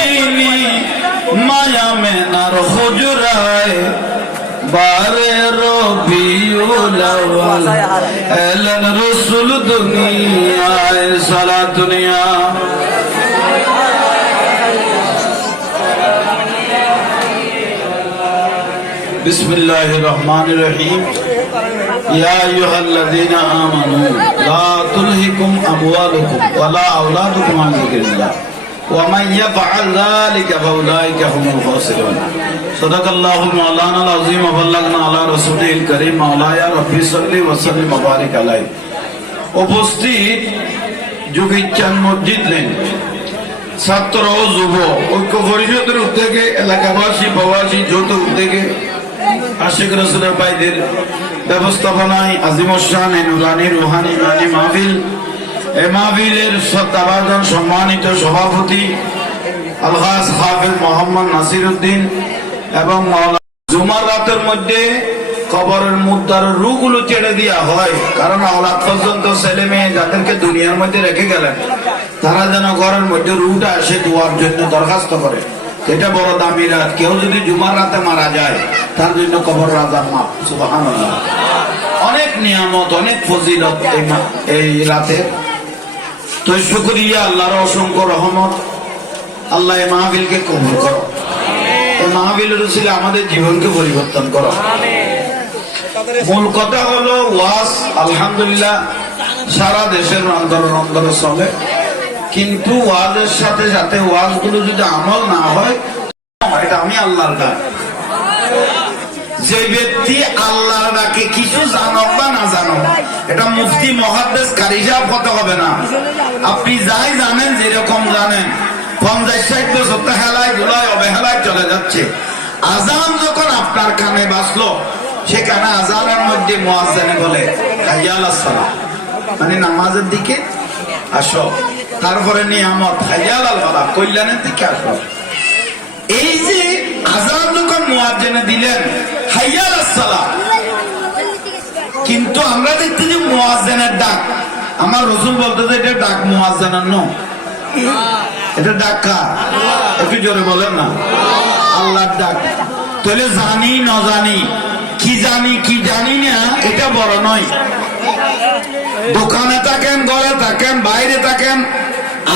দিলি মায়া মেনার হুজরায় বারে রবিউল আউয়াল এলেন রাসূল দুনিয়ায় সারা দুনিয়া বিসমিল্লাহির রহমানির রহিম ইয়া আইয়ুহাল্লাযীনা আমানু লা তুলহিকুম আমওয়ালুকুম ওয়ালা আওলাদুকুম আন যিকরিল্লাহ ওয়া মান ইয়াফআল যালিকা ফাউলাইকা হুমুল খাসিরুন সাদাকাল্লাহু মাওলানাল আযীম ওয়া বাল্লাগনা আলা রাসূলিল কারীম মাওলায়া রাব্বি সাল্লি ওয়া সাল্লিম ওয়া বারিক আলাইহি। উপস্থিত যুগিচ্ছান মসজিদ লেন ছাত্র ও যুব ঐক্য পরিষদের উদ্যোগে এলাকাবাসী প্রবাসী যৌথ উদ্যোগে আশিক রাসূলের ভাইদের ব্যবস্থাপনায় আজিমুশান নুরানি রুহানি ইমানি মাহফিল এই মাহফিলের শ্রদ্ধাভাজন সম্মানিত সভাপতি আলহাজ হাফেজ মোহাম্মদ নাসিরউদ্দিন এবং মাওলানা জুমার রাতের মধ্যে কবরের মুদ্রার রূগুলো ছেড়ে দেওয়া হয়, কারণ আওলাদ পর্যন্ত ছেলে মেয়ে যাদেরকে দুনিয়ার মধ্যে রেখে গেলেন তারা যেন ঘরের মধ্যে রূটা এসে দোয়ার জন্য দরখাস্ত করে। এটা বড় দামি রাত। কেউ যদি জুমার রাতে মারা যায় তার জন্য কবর রাজার মাপ। সুবহানাল্লাহ। অনেক নিয়ামত অনেক ফজিলত এই রাতে। তো শুকরিয়া আল্লাহর অসংখ্য রহমত। আল্লাহ এই মাহফিলকে কবুল করো, এই মাহফিলের উসিলায় আমাদের জীবনকে পরিবর্তন করো। মূল কথা হলো ওয়াজ আলহামদুলিল্লাহ সারা দেশের অন্তরে চলে, কিন্তু ওয়াজের সাথে সাথে ওয়াজগুলো যদি আমল না হয় এটা আমি আল্লাহর ডাক। যে ব্যক্তি আল্লাহর ডাকে কিছু জানো বা না জানো, এটা মুফতি মুহাদ্দিস কারি সাহেব হতে হবে না। আপনি যাই জানেন, যেরকম জানেন 50-60 বছর তো হেলায় ধুলায় অবহেলায় চলে যাচ্ছে। আজান যখন আপনার কানে বাজলো, সেখানে আজানের মধ্যে মুয়াজ্জিন বলে হাইয়া আলাস সালাহ, মানে নামাজের দিকে আসো। তারপরে নিয়ামত হাইয়া আলাল ফালাহ, কল্যাণের দিকে আসো। এই যে আজান যখন মুয়াজ্জিন দিলেন হাইয়া আলাস সালাহ, কিন্তু আমরা দেখতে যে মুয়াজ্জিনের ডাক, আমার রাসূল বলতে যে এটা ডাক মুয়াজ্জিনের নয়, এটা ডাক কার? একটু জোরে বলেন না। আল্লাহর ডাক। তাহলে জানি না জানি, কি জানি কি জানি না, এটা বড় নয়। দোকানে থাকেন, ঘরে থাকেন, বাইরে থাকেন,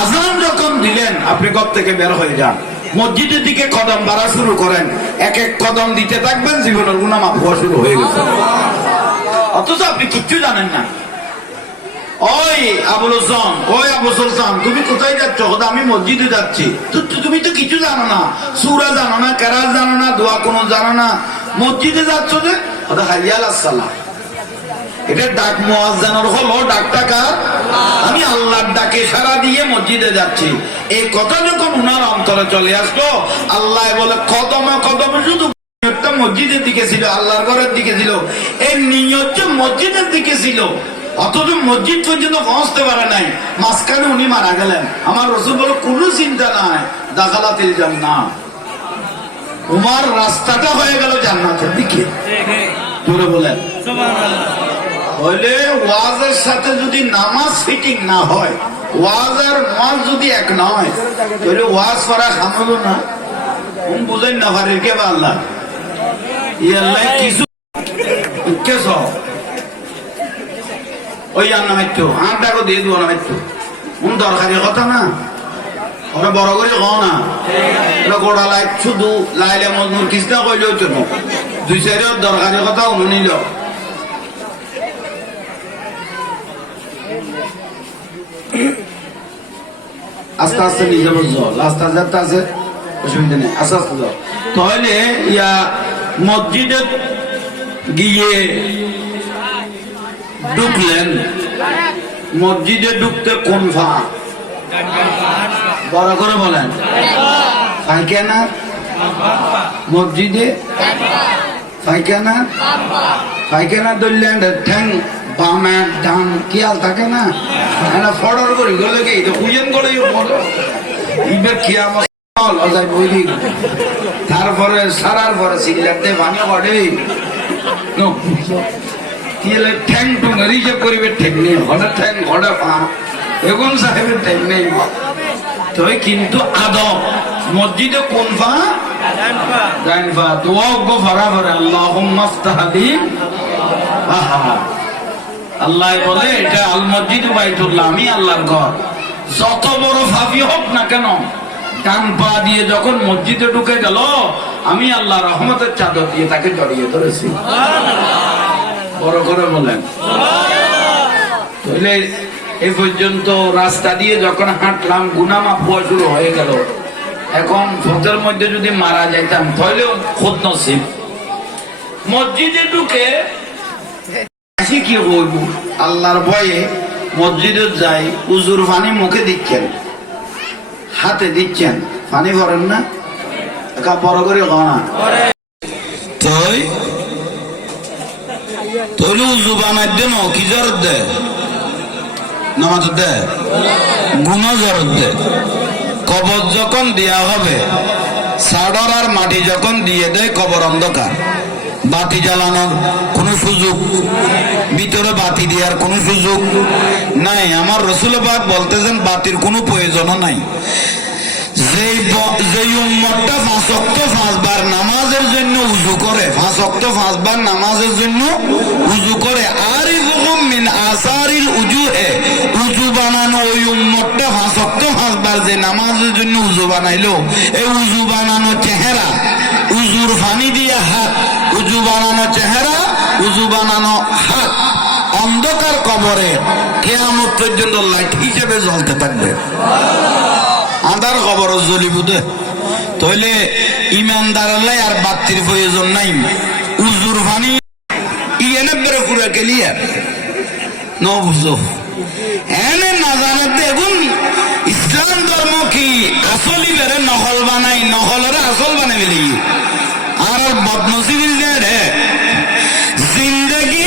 আজান যখন দিলেন আপনি ঘর থেকে বের হয়ে যান, মসজিদের দিকে কদম বাড়া শুরু করেন। এক এক কদম দিতে থাকবেন, জীবনের গুনাহ মাফ হওয়া শুরু হয়ে গেছে। অথচ আপনি কিচ্ছু জানেন না। ওই আবুল হোসেন, ওই আবু সুলতান, তুমি কোথায় যাচ্ছ? আমি মসজিদে যাচ্ছি। তুমি তো কিছু জানো না, সূরা জানো না, কেরাত জানো না, দোয়া কোনো জানো না, মসজিদে যাচ্ছ যে হাইয়া আলাস সালাহ। এটা ডাক মুয়াজ্জিনের হলো, ডাকটা কার? আমি আল্লাহর ডাকে সাড়া দিয়ে মসজিদে যাচ্ছি। এই কথা যখন উনার অন্তরে চলে আসলো, আল্লাহ বলে কদমে কদমে শুধু মসজিদের দিকে ছিল, আল্লাহর ঘরের দিকে ছিল, এই নিয়ত মসজিদের দিকে ছিল। অথচ মসজিদ পর্যন্ত পৌঁছতে পারে নাই, মাঝখানে উনি মারা গেলেন। আমার রাসূল বলে কোনো চিন্তা নাই, দাখালাতিল জান্নাহ, উমার রাস্তাটা হয়ে গেল জান্নাতের দিকে। জোরে বলেন সুবহানাল্লাহ। হলে ওয়াজের সাথে যদি নামাজ ফিটিং না হয়, ওয়াজ আর নামাজ যদি এক না হয়, তাহলে ওয়াজ করা সামলো না। বুঝেন না পারেন কে বা আল্লাহ ইয়াল্লাহ কিছু কেস ওই আর নামাইতো আটটাকে দিয়ে দেবো নামাইতো দরকারি কথা না। ওরা বড় করে কও না, এটা গোড়া লাইট শুধু লাইলে মজনুর কৃষ্ণা কইলেও চলো, 2-4 দরকারি কথা শুনিল। আস্তে আস্তে নিজে বুঝলো, আস্তে আস্তে আছে অসুবিধা নেই, আস্তে আস্তে যাও। তাহলে ইয়া মসজিদে গিয়ে ঢুকলেন, মসজিদে ঢুকতে কোন ফা? বড় করে বলেন। পায়খানা মসজিদে, পায়খানা পায়খানা ধরলেন ঠ্যাং বামে ডান খেয়াল থাকে না, এটা ফডর করি গেলে কি খুঁজেন করে তারপরে সারার পরে সিগারেট ভাঙে পড়ে ঠ্যাং টুং রিজেভ করিবে, ঠেক নেই হঠাৎ ঠ্যাং ঘটা পা, এখন সাহেবের ঠেক নেই। তবে কিন্তু আদব মসজিদে কোন ফা ডাইন ফা দোয়া গো ভরা ভরা আল্লাহুম্মা ইফতাহলি আহা আল্লাহ বলে এটা আল মসজিদ বাইতুল্লাহ আমি আল্লাহর ঘর যত বড় ফাফি হোক না কেন ডান পা দিয়ে যখন মসজিদে ঢুকে গেল আমি আল্লাহ রহমতের চাদর দিয়ে তাকে জড়িয়ে ধরেছি বড় করে বলেন তাহলে এই পর্যন্ত রাস্তা দিয়ে যখন হাঁটলাম গুনাহ মাফ হওয়া শুরু হয়ে গেল এখন ফজরের মধ্যে যদি মারা যাইতাম তাহলেও খুদ নসিব মসজিদে ঢুকে আসি কি হইব আল্লাহর ভয়ে মসজিদে যাই উজুর পানি মুখে দিচ্ছেন হাতে দিচ্ছেন পানি ভরেন না একা বড় করে গনা তাহলে উজু বানার জন্য কি জরত দেয় নামাজ দেয় গুনা জরত দেয় কবর যখন দেয়া হবে সাডর আর মাটি যখন দিয়ে দেয় কবর অন্ধকার বাতি জ্বালানোর কোন সুযোগ ভিতরে বাতি দেওয়ার কোন সুযোগ নাই আমার রাসূল পাক বলতেছেন বাতির কোনো প্রয়োজন নাই যেই উম্মতটা 5 ওয়াক্ত 5 বার নামাজের জন্য উযু করে 5 ওয়াক্ত 5 বার নামাজের জন্য উযু করে আরিফুহুম মিন আসারিল উজুহে উযু বানানো ওই উম্মতটা 5 ওয়াক্ত 5 বার যে নামাজের জন্য উযু বানাইলো এই উযু বানানো চেহারা উযুর পানি দিয়ে হাত উযু বানানো চেহারা উযু বানানো হাত অন্ধকার কবরে কিয়ামত পর্যন্ত লাইট হিসেবে জ্বলতে থাকবে আন্ধার খবর জ্বলিবুদে তাহলে ইমানদার আর বাতির প্রয়োজন নাই উজুর পানি ইয়েনে বের করে গেলিয়া ন বুঝো এনে না জানে দেখুন ইসলাম ধর্ম কি আসলি বেড়ে নহল বানাই নহলের আসল বানাই ফেলি আর বদনসিবিল রে জিন্দগি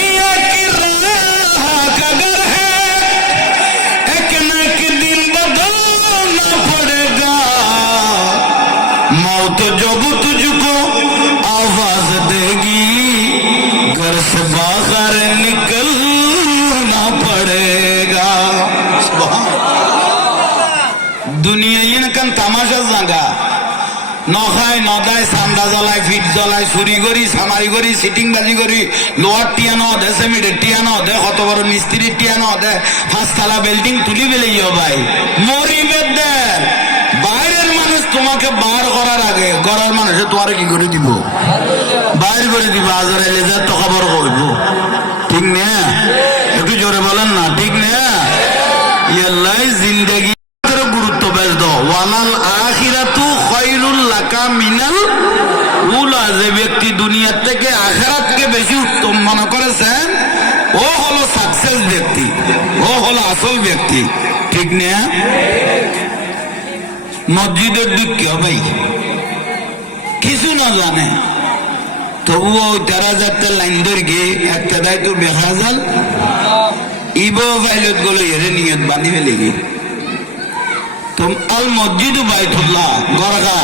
तो जब तुझको आवाज देगी घर से बाहर निकलना पड़ेगा दुनिया इनकन तमाशा जागा নখায় নদায় সান্দা জ্বলায় ফিট জ্বলায় চুরি করি সামারি করি সিটিং বাজি করি লোহার টিয়ানো দে সিমেন্টের টিয়ানো দে কত বড় মিস্ত্রির টিয়ানো দে 5 বিল্ডিং তুলি বেলে ভাই মরিবে দে বাইরের মানুষ তোমাকে বার করার আগে ঘরের মানুষে তোমার কি করে দিব বাইর করে দিব আজার এলে যা তো খবর করব ঠিক না একটু জোরে বলেন না ঠিক না ইয়াল্লাই জিন্দেগি গুরুত্ব বেশ দাও ওয়ালাল আখিরাতু খায়রুল লাকা মিনাল উলা যে ব্যক্তি দুনিয়ার থেকে আখিরাতকে বেশি উত্তম মনে করেছেন ও হলো সাকসেস ব্যক্তি ও হলো আসল ব্যক্তি ঠিক না মসজিদের দিক কি হবে কিছু না জানে তবুও 13,000 লাইন ধরে গিয়ে একটা দায়িত্ব দেখা যাল ইবো পাইলট গুলো এর নিয়ত বাঁধি ফেলে গিয়ে तुम अल मस्जिद बैतुल्लाह गरगा